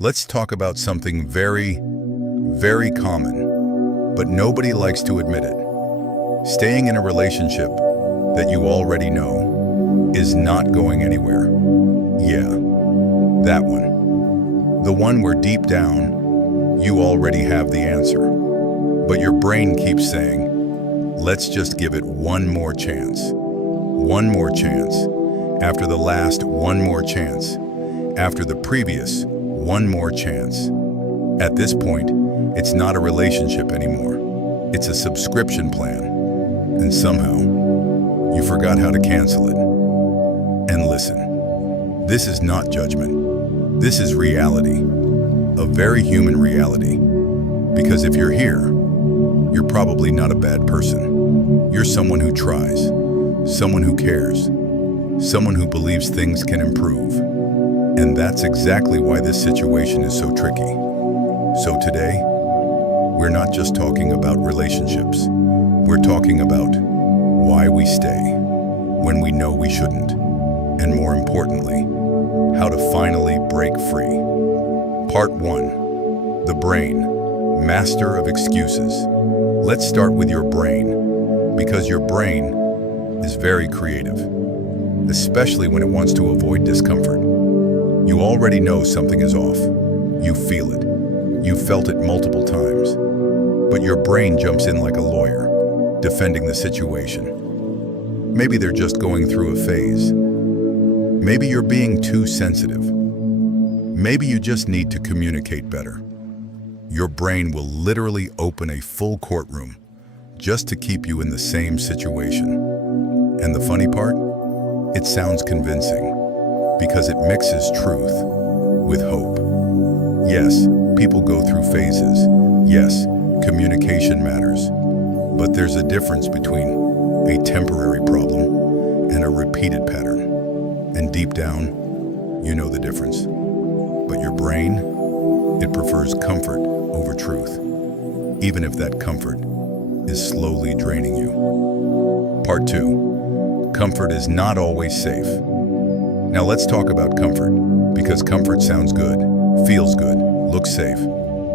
Let's talk about something very common, but nobody likes to admit it. Staying in a relationship that you already know is not going anywhere. Yeah, that one. The one where deep down, you already have the answer. But your brain keeps saying, let's just give it one more chance. One more chance. After the last one more chance. After the previous one more chance. At this point, it's not a relationship anymore. It's a subscription plan. And somehow, you forgot how to cancel it. And listen, this is not judgment. This is reality. A very human reality. Because if you're here, you're probably not a bad person. You're someone who tries, someone who cares, someone who believes things can improve. And that's exactly why this situation is so tricky. So today, we're not just talking about relationships. We're talking about why we stay when we know we shouldn't. And more importantly, how to finally break free. Part 1. The brain, master of excuses. Let's start with your brain, because your brain is very creative, especially when it wants to avoid discomfort. You already know something is off. You feel it. You've felt it multiple times. But your brain jumps in like a lawyer, defending the situation. Maybe they're just going through a phase. Maybe you're being too sensitive. Maybe you just need to communicate better. Your brain will literally open a full courtroom just to keep you in the same situation. And the funny part? It sounds convincing because it mixes truth with hope. Yes, people go through phases. Yes, communication matters. But there's a difference between a temporary problem and a repeated pattern. And deep down, you know the difference. But your brain, it prefers comfort over truth, even if that comfort is slowly draining you. Part 2. Comfort is not always safe. Now let's talk about comfort, because comfort sounds good, feels good, looks safe.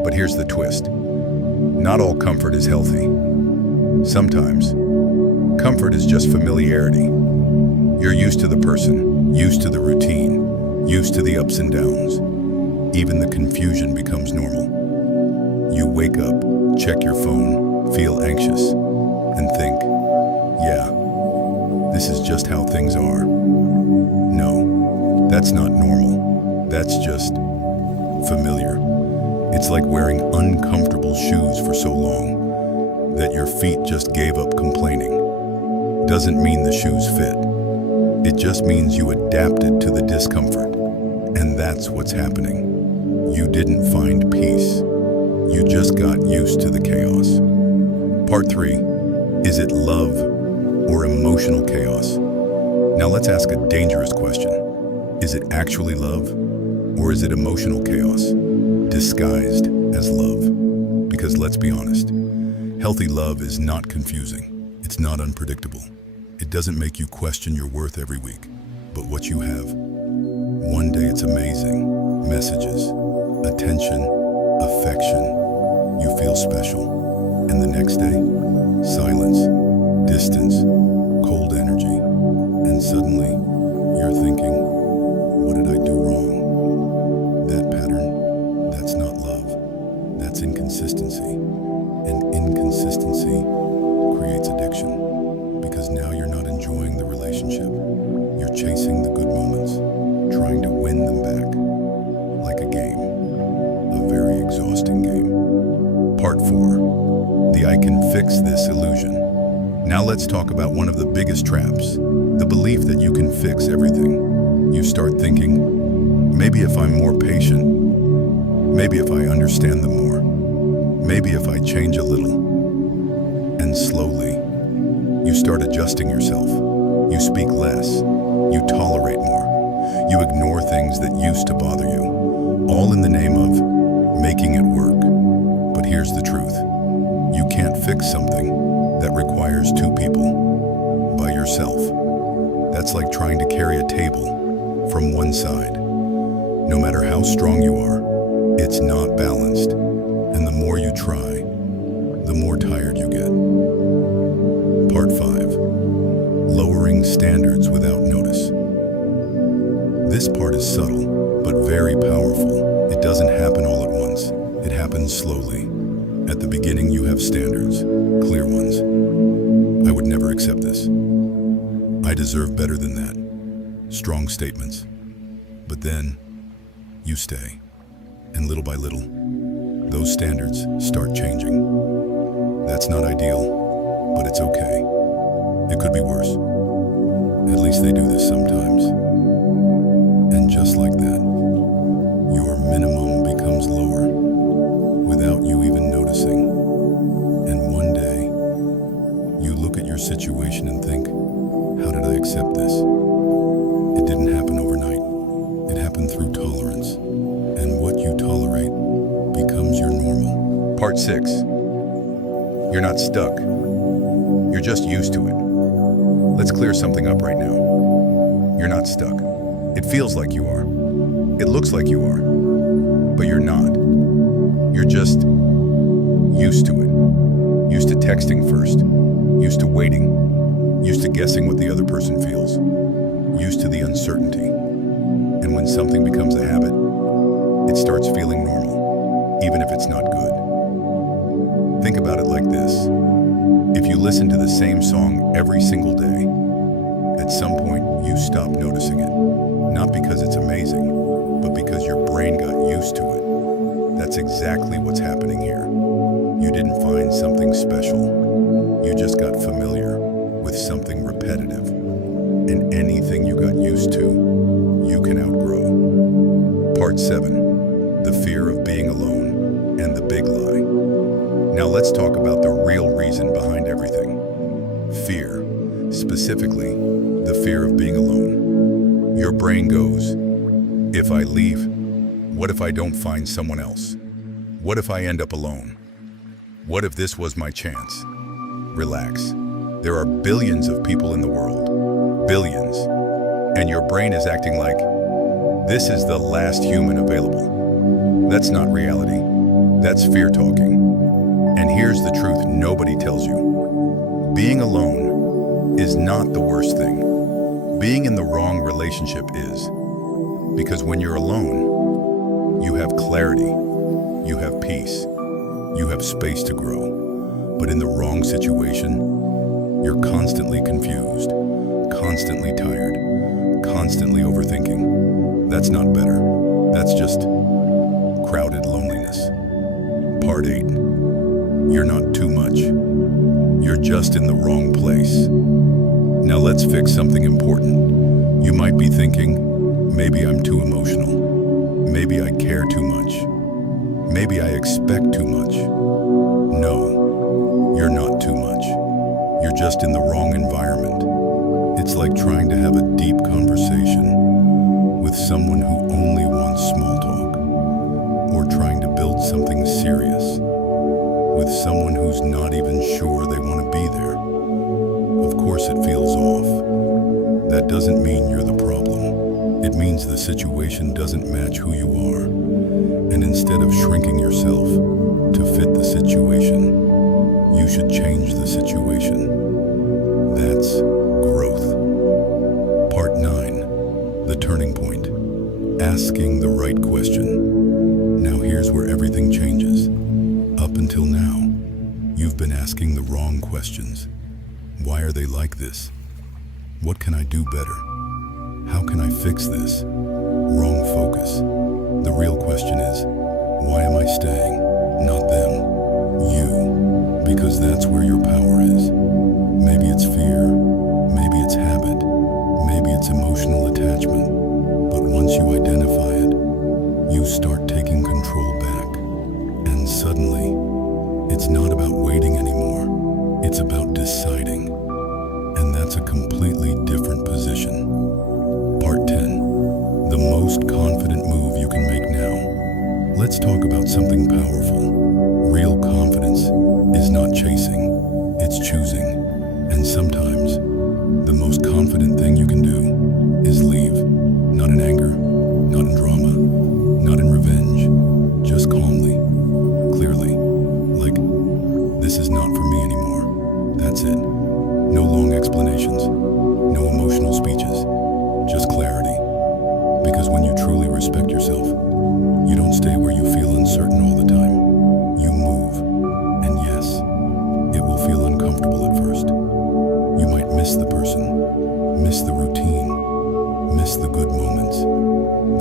But here's the twist. Not all comfort is healthy. Sometimes, comfort is just familiarity. You're used to the person, used to the routine, used to the ups and downs. Even the confusion becomes normal. You wake up, check your phone, feel anxious, and think, yeah, this is just how things are. No, that's not normal. That's just familiar. It's like wearing uncomfortable shoes for so long that your feet just gave up complaining. Doesn't mean the shoes fit. It just means you adapted to the discomfort. And that's what's happening. You didn't find peace. You just got used to the chaos. Part 3. Is it love or emotional chaos? Now let's ask a dangerous question. Is it actually love, or is it emotional chaos, disguised as love? Because let's be honest, healthy love is not confusing. It's not unpredictable. It doesn't make you question your worth every week, but what you have. One day it's amazing. Messages, attention, affection. You feel special. And the next day, silence, distance, cold energy. And suddenly, you're thinking, what did I do wrong? That pattern, that's not love. That's inconsistency. And inconsistency creates addiction. Because now you're not enjoying the relationship. You're chasing the good moments, trying to win them back. Like a game. A very exhausting game. Part 4. The I can fix this illusion. Now let's talk about one of the biggest traps. The belief that you can fix everything. You start thinking, maybe if I'm more patient, maybe if I understand them more, maybe if I change a little. And slowly, you start adjusting yourself. You speak less. You tolerate more. You ignore things that used to bother you, all in the name of making it work. But here's the truth. You can't fix something that requires two people by yourself. That's like trying to carry a table from one side. No matter how strong you are, It doesn't happen all at once. It happens slowly. At the beginning, you have standards, clear ones. I would never accept this. I deserve better than that. Strong statements. But then, you stay. And little by little, those standards start changing. That's not ideal, but it's okay. It could be worse. At least they do this sometimes. And just like that, your minimum becomes lower without you even noticing. And one day, you look at your situation and think, how did I accept this? It didn't happen overnight. It happened through tolerance. And what you tolerate becomes your normal. Part 6. You're not stuck. You're just used to it. Let's clear something up right now. You're not stuck. It feels like you are. It looks like you are. But you're not. You're just used to it. Used to texting first. Used to waiting. Used to guessing what the other person feels. Used to the uncertainty. And when something becomes a habit, it starts feeling normal, even if it's not good. Think about it like this. If you listen to the same song every single day, at some point you stop noticing it. Not because it's amazing, but because your brain got used to it. That's exactly what's happening here. You didn't find something special. You just got familiar with something repetitive. And anything you got used to, you can outgrow. Part 7. The fear of being alone and the big lie. Now let's talk about the real reason behind everything. Fear, specifically the fear of being alone. Your brain goes, if I leave, what if I don't find someone else? What if I end up alone? What if this was my chance? Relax. There are billions of people in the world. Billions. And your brain is acting like, this is the last human available. That's not reality. That's fear talking. And here's the truth nobody tells you. Being alone is not the worst thing. Being in the wrong relationship is. Because when you're alone, you have clarity, you have peace, you have space to grow. But in the wrong situation, you're constantly confused, constantly tired, constantly overthinking. That's not better. That's just crowded loneliness. Part 8. You're not too much. You're just in the wrong place. Now let's fix something important. You might be thinking, maybe I'm too emotional. Maybe I care too much. Maybe I expect too much. No, you're not too much. You're just in the wrong environment. It's like trying to have a deep conversation with someone who only wants small talk, or trying to build something serious with someone who's not even sure they want to be there. Of course it feels off. That doesn't mean you're the problem. It means the situation doesn't match who you are. And instead of shrinking yourself to fit the situation, you should change the situation. That's growth. Part 9. The turning point. Asking the right question. Now here's where everything changes. Up until now, you've been asking the wrong questions. Why are they like this? What can I do better? How can I fix this? Wrong focus. The real question is, why am I staying? Not them. You. Because that's where your power is. Maybe it's fear. Maybe it's habit. Maybe it's emotional attachment. But once you identify it, you start taking control back. And suddenly, it's not about waiting anymore. It's about deciding. And that's a completely different position. Part 10. The most confident move you can make now. Let's talk about something powerful. Real confidence is not chasing, it's choosing. And sometimes, the most confident thing you can do is leave. Not in anger, not in drama, not in revenge. Just calmly, clearly. Like, this is not for me anymore. That's it. No long explanations, no emotional speeches, just clarity. Because when you truly respect yourself, you don't stay uncertain all the time. You move, and yes, it will feel uncomfortable at first. You might miss the person, miss the routine, miss the good moments.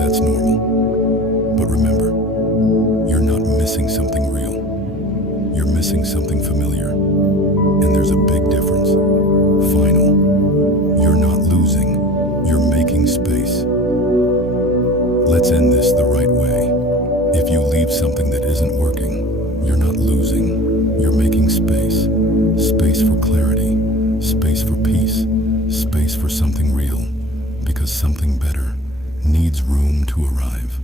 That's normal. But remember, you're not missing something real. You're missing something familiar. And there's a big difference. Final. You're not losing. You're making space. Let's end this the right way. If you leave something that isn't working, you're not losing. You're making space. Space for clarity. Space for peace. Space for something real. Because something better needs room to arrive.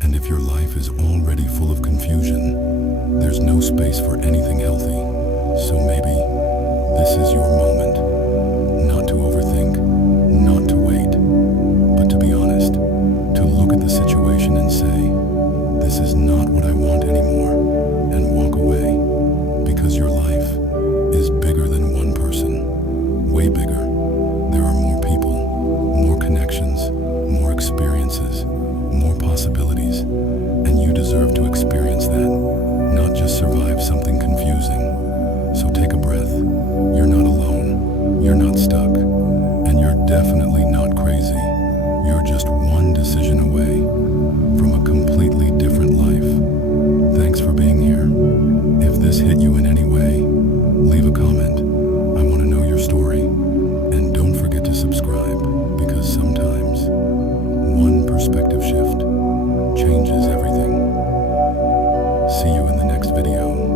And if your life is already full of confusion, there's no space for anything healthy. So maybe this is your moment. Not to overthink, not to wait, but to be honest, to look at the situation and say, this is not what I want anymore, and walk away. Because your life is bigger than one person, way bigger. There are more people, more connections, more experiences, more possibilities, and you deserve to experience that, not just survive something confusing. So take a breath. You're not alone, you're not stuck, and you're definitely not crazy. You're just one decision away from a completely different life. Thanks for being here. If this hit you in any way, leave a comment. I want to know your story. And don't forget to subscribe, because sometimes one perspective shift changes everything. See you in the next video.